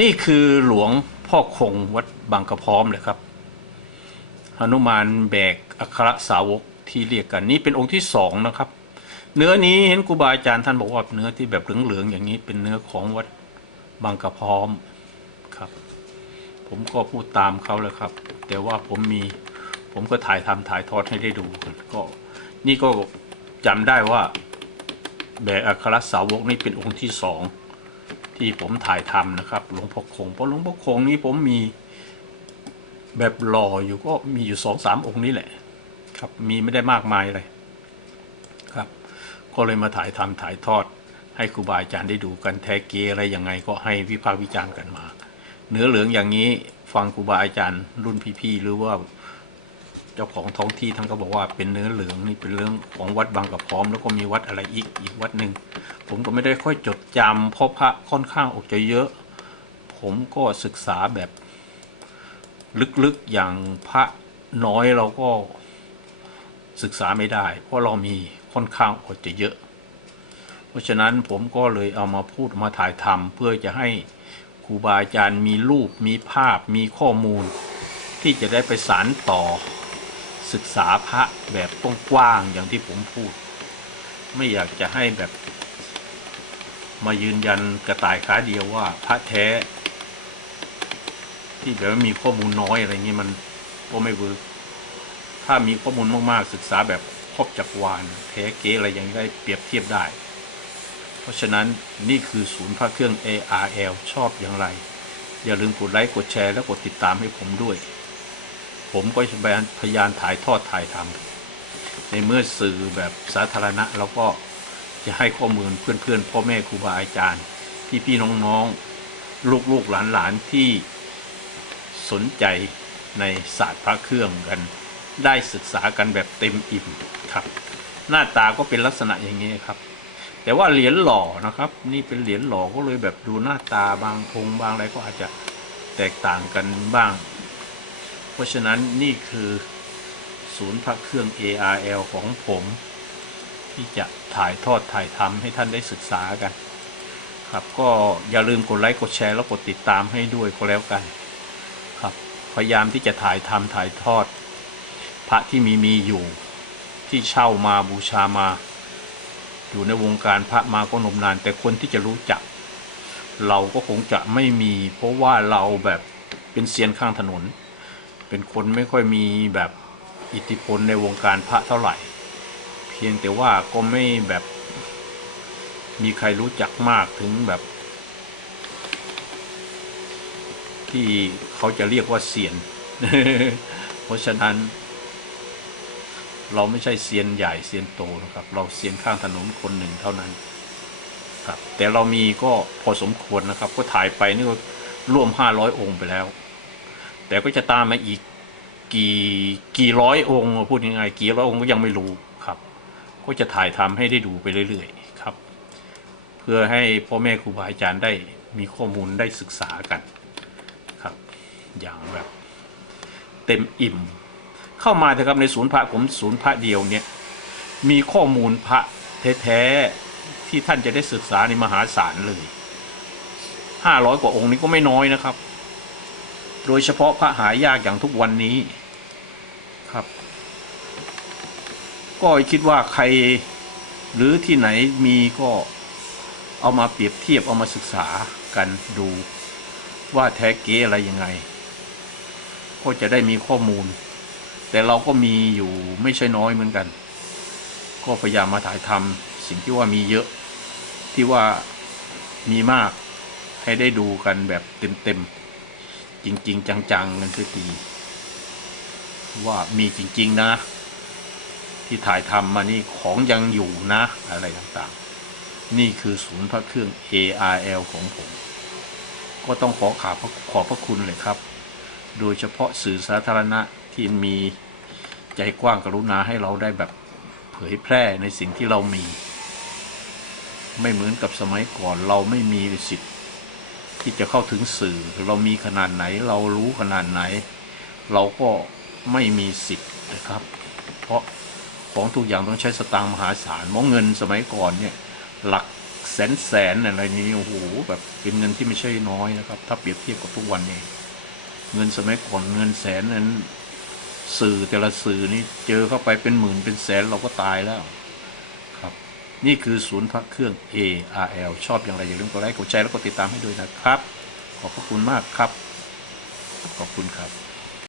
นี่คือหลวงพ่อคงวัดบางกระพร้อมเลยครับหนุมานแบกอัครสาวกที่เรียกกันนี่เป็นองค์ที่สองนะครับ เนื้อนี้เห็นครูบาอาจารย์ท่านบอกว่าเนื้อที่แบบเหลืองๆอย่างนี้เป็นเนื้อของวัดบางกระพร้อมครับ ผมก็พูดตามเขาเลยครับ แต่ว่าผมมีผมก็ถ่ายทำถ่ายทอดให้ได้ดูกันก็ นี่ก็จำได้ว่าแบกอัครสาวกนี่เป็นองค์ที่สอง ที่ผมถ่ายทำนะครับหลวงพ่อคงเพราะหลวงพ่อคงนี่ผมมีแบบหล่ออยู่ก็มีอยู่สองสามองค์นี้แหละ ครับมีไม่ได้มากมายเลยครับ ก็เลยมาถ่ายทำถ่ายทอด ให้ครูบาอาจารย์ได้ดูกันแท้เกอะไรยังไงก็ให้วิพากษ์วิจารณ์กันมา เนื้อเหลืองอย่างนี้ฟังครูบาอาจารย์รุ่นพี่ๆหรือว่า เจ้าของท้องที่ท่านก็บอกว่าเป็นเนื้อเหลืองนี่เป็นเรื่องของวัดบางกระพร้อม แล้วก็มีวัดอะไรอีกอีกวัดหนึ่งผมก็ไม่ได้ค่อยจดจำเพราะพระค่อนข้างออกจะเยอะ ผมก็ศึกษาแบบลึกๆอย่างพระน้อยเราก็ศึกษาไม่ได้ เพราะเรามีค่อนข้างออกจะเยอะ เพราะฉะนั้นผมก็เลยเอามาพูดมาถ่ายทำเพื่อจะให้ครูบาอาจารย์มีรูปมีภาพมีข้อมูล ที่จะได้ไปสารต่อ ศึกษาพระแบบกว้างๆอย่างที่ผมพูด ไม่อยากจะให้แบบ มายืนยันกระต่ายขาเดียวว่าพระแท้ ที่แบบมีข้อมูลน้อยอะไรเงี้ยมันก็ไม่เวิร์กถ้ามีข้อมูลมากๆ ศึกษาแบบครอบจักรวาลแท้เก๋อะไรอย่างได้เปรียบเทียบได้ เพราะฉะนั้นนี่คือศูนย์พระเครื่อง ARL ชอบอย่างไร อย่าลืมกดไลค์กดแชร์และกดติดตามให้ผมด้วย ผมก็จะพยายามถ่ายทอดถ่ายทำในเมื่อสื่อแบบสาธารณะเราก็จะให้ข้อมูลเพื่อนๆ พ่อแม่ครูบาอาจารย์ พี่ๆ น้องๆ ลูกๆหลานๆ ที่สนใจในศาสตร์พระเครื่องกัน ได้ศึกษากันแบบเต็มอิ่มครับ หน้าตาก็เป็นลักษณะอย่างนี้ครับ แต่ว่าเหรียญหล่อนะครับ นี่เป็นเหรียญหล่อก็เลยแบบดูหน้าตาบางองค์บางอะไรก็อาจจะแตกต่างกันบ้าง เพราะฉะนั้นนี่คือศูนย์พระเครื่อง ARL ของผม ที่จะถ่ายทอดถ่ายทำให้ท่านได้ศึกษากัน ครับก็อย่าลืมกดไลค์ กดแชร์ แล้วกดติดตามให้ด้วยก็แล้วกัน ครับ พยายามที่จะถ่ายทำถ่ายทอด พระที่มีมีอยู่ ที่เช่ามาบูชามา อยู่ในวงการพระมาก็นมนาน แต่คนที่จะรู้จัก เราก็คงจะไม่มี เพราะว่าเราแบบเป็นเซียนข้างถนน เป็นคนไม่ค่อยมีแบบอิทธิพลในวงการพระเท่าไหร่ เพียงแต่ว่าก็ไม่แบบมีใครรู้จักมากถึงแบบ ที่เขาจะเรียกว่าเซียน เพราะฉะนั้น เราไม่ใช่เซียนใหญ่เซียนโตนะครับ เราเซียนข้างถนนคนหนึ่งเท่านั้นครับแต่เรามีก็พอสมควรนะครับ ก็ถ่ายไปนี่ก็ร่วมห้าร้อยองค์ไปแล้ว แต่ก็จะตามมาอีกกี่กี่ร้อยองค์พูดยังไงกี่ร้อยองค์ก็ยังไม่รู้ครับ ก็จะถ่ายทำให้ได้ดูไปเรื่อยๆครับ เพื่อให้พ่อแม่ครูบาอาจารย์ได้มีข้อมูลได้ศึกษากันครับ อย่างแบบเต็มอิ่ม เข้ามาเถอะครับในศูนย์พระผมศูนย์พระเดียวเนี่ยมีข้อมูลพระแท้ๆที่ท่านจะได้ศึกษาในมหาศาลเลยห้าร้อยกว่าองค์นี้ก็ไม่น้อยนะครับ โดยเฉพาะพระหายากอย่างทุกวันนี้ครับ ก็คิดว่าใครหรือที่ไหนมีก็เอามาเปรียบเทียบเอามาศึกษากันดูว่าแท้เก๊อะไรยังไง ก็จะได้มีข้อมูล แต่เราก็มีอยู่ไม่ใช่น้อยเหมือนกัน ก็พยายามมาถ่ายทำสิ่งที่ว่ามีเยอะที่ว่ามีมากให้ได้ดูกันแบบเต็มๆ จริง ๆ จังๆกันสักทีว่ามีจริง ๆ นะ ที่ถ่ายทำมานี่ของยังอยู่นะ อะไรต่างๆ นี่คือศูนย์พระเครื่อง ARL ของผม ก็ต้องขอขอบขอพระคุณเลยครับ โดยเฉพาะสื่อสาธารณะที่มีใจกว้างกรุณาให้เราได้แบบเผยแพร่ในสิ่งที่เรามี ไม่เหมือนกับสมัยก่อนเราไม่มีสิทธิ์ ที่จะเข้าถึงสื่อเรามีขนาดไหน เรารู้ขนาดไหน เราก็ไม่มีสิทธิ์นะครับ เพราะของทุกอย่างต้องใช้สตางค์มหาศาลมองเงินสมัยก่อนเนี่ยหลักแสนแสนอะไรนี้โอ้โหแบบเป็นเงินที่ไม่ใช่น้อยนะครับ ถ้าเปรียบเทียบกับทุกวันนี้เงินสมัยก่อนเงินแสนนั้น สื่อแต่ละสื่อนี่เจอเข้าไปเป็นหมื่นเป็นแสนเราก็ตายแล้วครับ นี่คือศูนย์พระเครื่อง ARL ชอบอย่างไรอย่าลืมกดไลค์กดแชร์แล้วกดติดตามให้ด้วยนะครับ ขอบพระคุณมากครับ ขอบคุณครับ